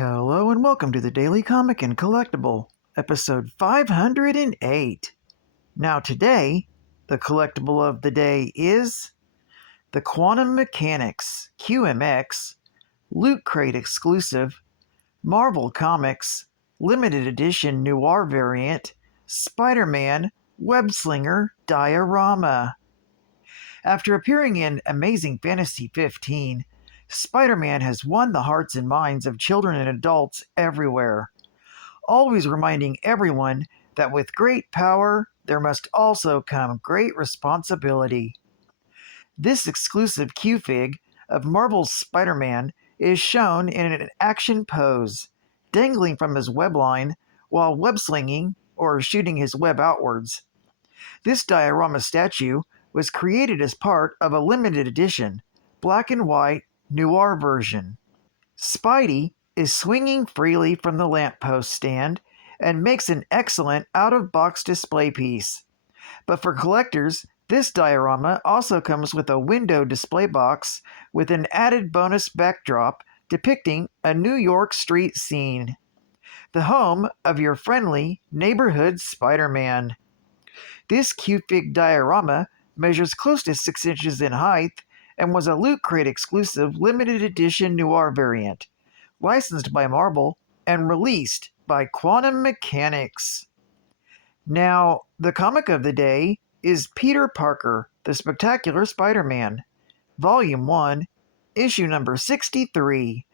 Hello and welcome to the Daily Comic and Collectible, episode 508. Now today, the collectible of the day is the Quantum Mechanics QMX Loot Crate exclusive Marvel Comics limited edition noir variant Spider-Man Webslinger Diorama. After appearing in Amazing Fantasy 15, Spider-Man has won the hearts and minds of children and adults everywhere, always reminding everyone that with great power, there must also come great responsibility. This exclusive Q-Fig of Marvel's Spider-Man is shown in an action pose, dangling from his web line while web-slinging or shooting his web outwards. This diorama statue was created as part of a limited edition, black and white, noir version. Spidey is swinging freely from the lamppost stand and makes an excellent out-of-box display piece. But for collectors, this diorama also comes with a window display box with an added bonus backdrop depicting a New York street scene, the home of your friendly neighborhood Spider-Man. This Q-Fig diorama measures close to 6 inches in height and was a Loot Crate exclusive limited edition noir variant, licensed by Marvel and released by Quantum Mechanics. Now, the comic of the day is Peter Parker, the Spectacular Spider-Man, Volume 1, Issue number 63,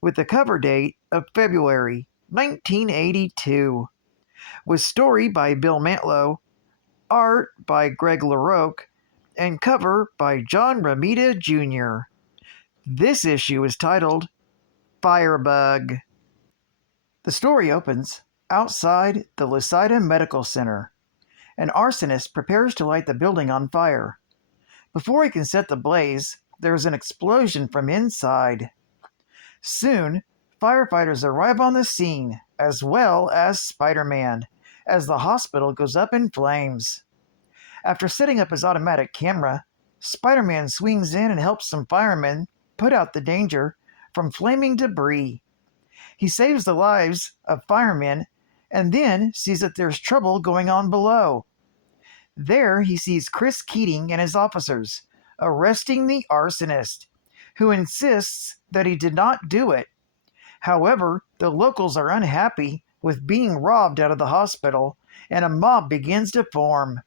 with the cover date of February 1982, with story by Bill Mantlo, art by Greg LaRocque, and cover by John Romita Jr. This issue is titled Firebug. The story opens outside the Lucida Medical Center. An arsonist prepares to light the building on fire. Before he can set the blaze, there is an explosion from inside. Soon, firefighters arrive on the scene, as well as Spider-Man, as the hospital goes up in flames. After setting up his automatic camera, Spider-Man swings in and helps some firemen put out the danger from flaming debris. He saves the lives of firemen and then sees that there's trouble going on below. There he sees Chris Keating and his officers arresting the arsonist, who insists that he did not do it. However, the locals are unhappy with being robbed out of the hospital, and a mob begins to form.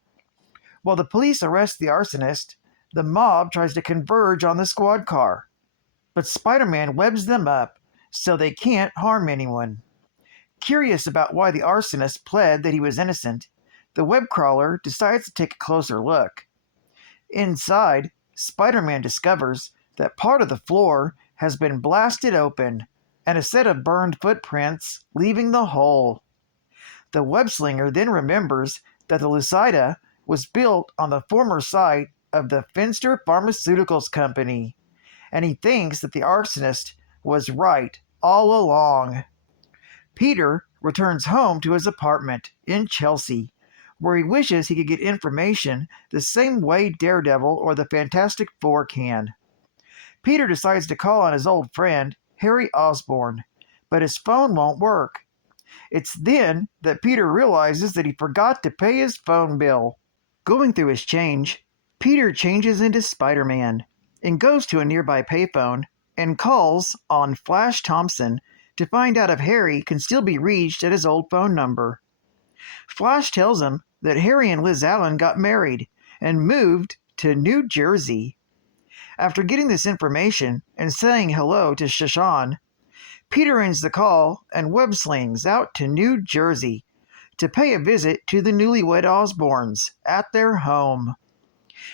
While the police arrest the arsonist, the mob tries to converge on the squad car, but Spider-Man webs them up so they can't harm anyone. Curious about why the arsonist pled that he was innocent, the web crawler decides to take a closer look. Inside, Spider-Man discovers that part of the floor has been blasted open, and a set of burned footprints leaving the hole. The web-slinger then remembers that the Lucida was built on the former site of the Finster Pharmaceuticals Company, and he thinks that the arsonist was right all along. Peter returns home to his apartment in Chelsea, where he wishes he could get information the same way Daredevil or the Fantastic Four can. Peter decides to call on his old friend, Harry Osborn, but his phone won't work. It's then that Peter realizes that he forgot to pay his phone bill. Going through his change, Peter changes into Spider-Man and goes to a nearby payphone and calls on Flash Thompson to find out if Harry can still be reached at his old phone number. Flash tells him that Harry and Liz Allen got married and moved to New Jersey. After getting this information and saying hello to Shashan, Peter ends the call and web-slings out to New Jersey to pay a visit to the newlywed Osborns at their home.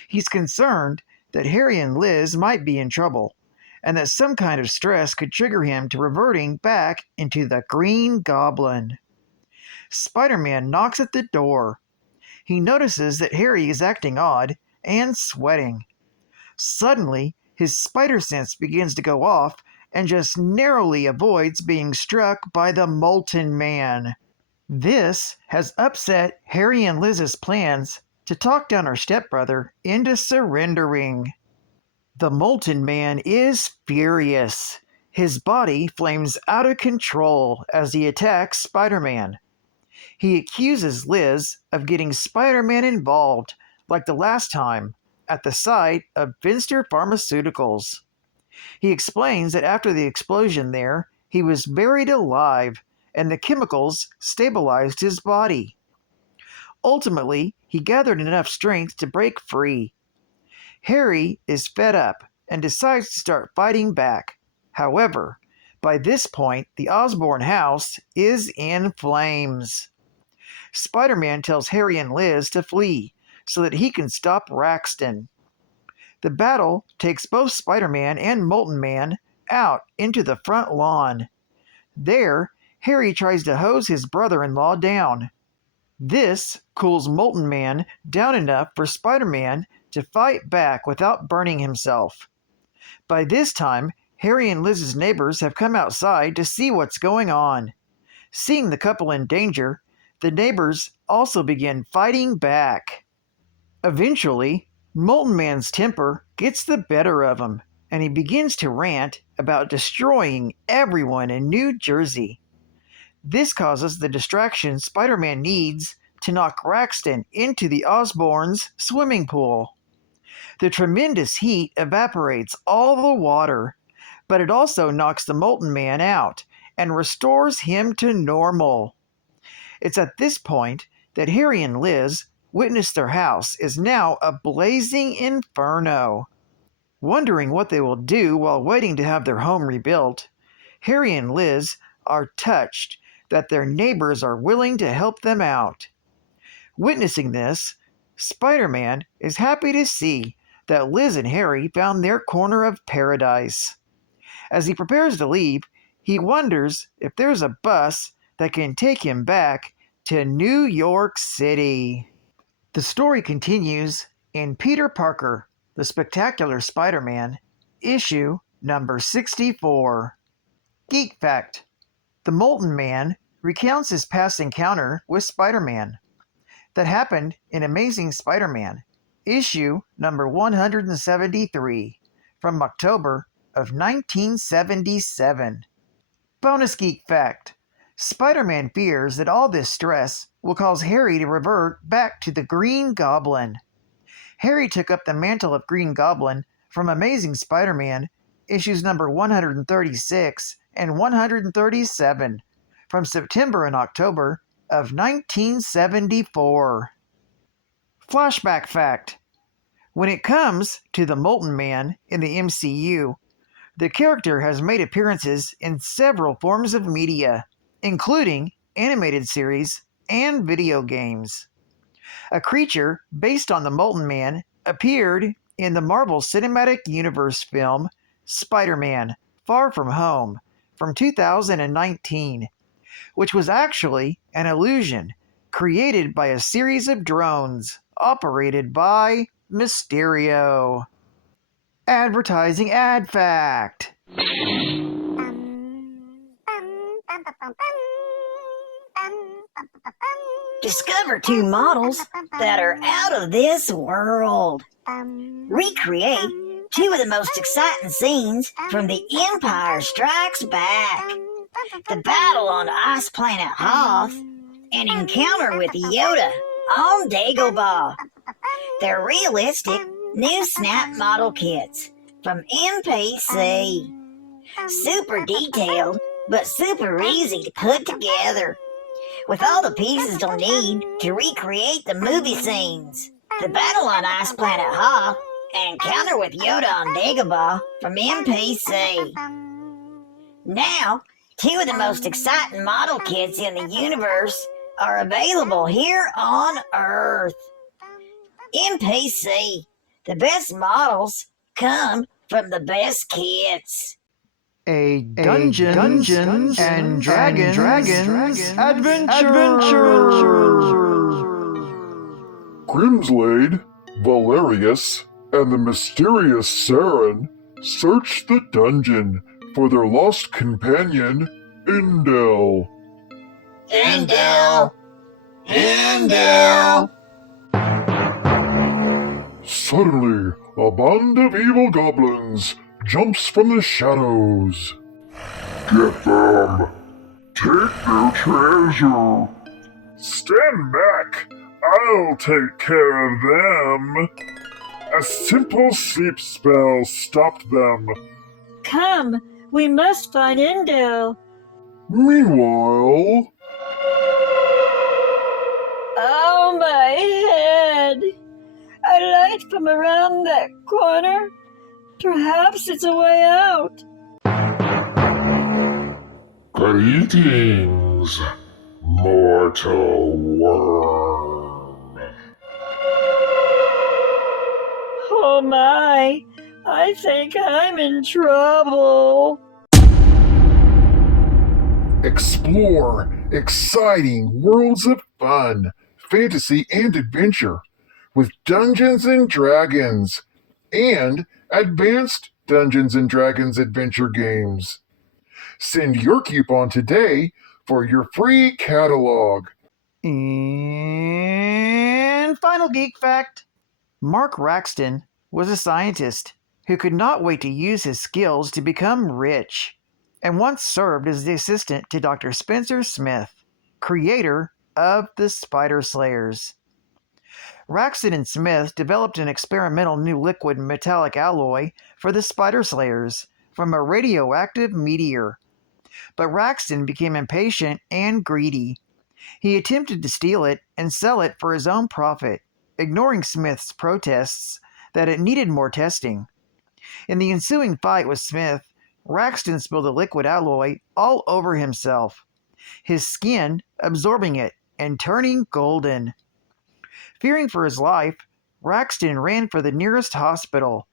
He's concerned that Harry and Liz might be in trouble, and that some kind of stress could trigger him to reverting back into the Green Goblin. Spider-Man knocks at the door. He notices that Harry is acting odd and sweating. Suddenly, his spider sense begins to go off and just narrowly avoids being struck by the Molten Man. This has upset Harry and Liz's plans to talk down her stepbrother into surrendering. The Molten Man is furious. His body flames out of control as he attacks Spider-Man. He accuses Liz of getting Spider-Man involved, like the last time, at the site of Finster Pharmaceuticals. He explains that after the explosion there, he was buried alive, and the chemicals stabilized his body. Ultimately, he gathered enough strength to break free. Harry is fed up and decides to start fighting back. However, by this point, the Osborn house is in flames. Spider-Man tells Harry and Liz to flee so that he can stop Raxton. The battle takes both Spider-Man and Molten Man out into the front lawn. There, Harry tries to hose his brother-in-law down. This cools Molten Man down enough for Spider-Man to fight back without burning himself. By this time, Harry and Liz's neighbors have come outside to see what's going on. Seeing the couple in danger, the neighbors also begin fighting back. Eventually, Molten Man's temper gets the better of him, and he begins to rant about destroying everyone in New Jersey. This causes the distraction Spider-Man needs to knock Raxton into the Osborns' swimming pool. The tremendous heat evaporates all the water, but it also knocks the Molten Man out and restores him to normal. It's at this point that Harry and Liz witness their house is now a blazing inferno. Wondering what they will do while waiting to have their home rebuilt, Harry and Liz are touched that their neighbors are willing to help them out. Witnessing this, Spider-Man is happy to see that Liz and Harry found their corner of paradise. As he prepares to leave, he wonders if there's a bus that can take him back to New York City. The story continues in Peter Parker, the Spectacular Spider-Man, issue number 64. Geek Fact: the Molten Man recounts his past encounter with Spider-Man that happened in Amazing Spider-Man, issue number 173, from October of 1977. Bonus Geek Fact: Spider-Man fears that all this stress will cause Harry to revert back to the Green Goblin. Harry took up the mantle of Green Goblin from Amazing Spider-Man, issues number 136 and 137, from September and October of 1974. Flashback Fact: when it comes to the Molten Man in the MCU, the character has made appearances in several forms of media, including animated series and video games. A creature based on the Molten Man appeared in the Marvel Cinematic Universe film Spider-Man: Far From Home from 2019, which was actually an illusion created by a series of drones operated by Mysterio. Advertising Ad Fact: discover 2 models that are out of this world. Recreate 2 of the most exciting scenes from The Empire Strikes Back: the battle on ice planet Hoth and encounter with Yoda on Dagobah. They're realistic new snap model kits from MPC. Super detailed, but super easy to put together, with all the pieces you'll need to recreate the movie scenes. The battle on Ice Planet Hoth and encounter with Yoda on Dagobah from MPC. Now, 2 of the most exciting model kits in the universe are available here on Earth. MPC, the best models come from the best kits. A Dungeons and Dragons adventure. Grimslade, Valerius, and the mysterious Saren search the dungeon for their lost companion, Indel. Indel! Indel! Suddenly, a band of evil goblins jumps from the shadows. Get them! Take their treasure! Stand back! I'll take care of them! A simple sleep spell stopped them. Come, we must find Endo. Meanwhile... Oh, my head! A light from around that corner? Perhaps it's a way out. Greetings, mortal worm. Oh my, I think I'm in trouble. Explore exciting worlds of fun, fantasy, and adventure with Dungeons and Dragons and advanced Dungeons and Dragons adventure games. Send your coupon today for your free catalog. And final geek fact. Mark Raxton was a scientist who could not wait to use his skills to become rich, and once served as the assistant to Dr. Spencer Smith, creator of the Spider Slayers. Raxton and Smith developed an experimental new liquid metallic alloy for the Spider Slayers from a radioactive meteor. But Raxton became impatient and greedy. He attempted to steal it and sell it for his own profit, ignoring Smith's protests that it needed more testing. In the ensuing fight with Smith, Raxton spilled the liquid alloy all over himself, his skin absorbing it and turning golden. Fearing for his life, Raxton ran for the nearest hospital,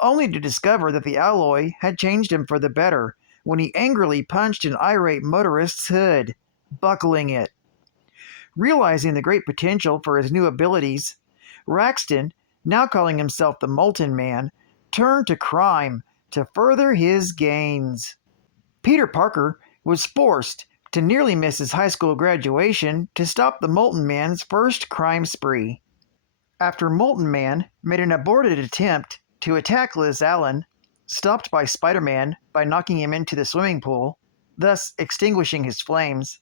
only to discover that the alloy had changed him for the better when he angrily punched an irate motorist's hood, buckling it. Realizing the great potential for his new abilities, Raxton, now calling himself the Molten Man, turned to crime to further his gains. Peter Parker was forced to nearly miss his high school graduation to stop the Molten Man's first crime spree. After Molten Man made an aborted attempt to attack Liz Allen, stopped by Spider-Man by knocking him into the swimming pool, thus extinguishing his flames,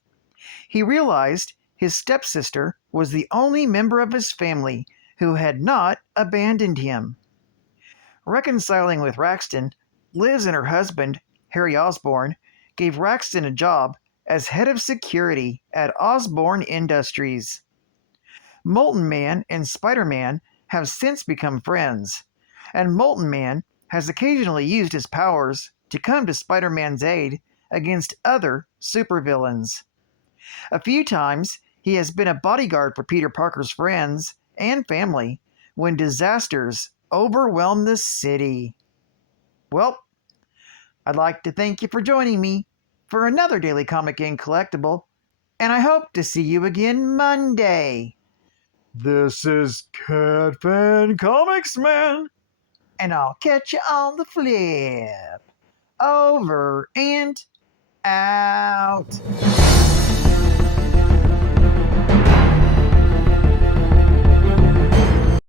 he realized his stepsister was the only member of his family who had not abandoned him. Reconciling with Raxton, Liz and her husband, Harry Osborn, gave Raxton a job as head of security at Osborn Industries. Molten Man and Spider-Man have since become friends, and Molten Man has occasionally used his powers to come to Spider-Man's aid against other supervillains. A few times, he has been a bodyguard for Peter Parker's friends and family when disasters overwhelm the city. Well, I'd like to thank you for joining me for another Daily Comic and Collectible, and I hope to see you again Monday. This is Cat Fan Comics Man, and I'll catch you on the flip. Over and out.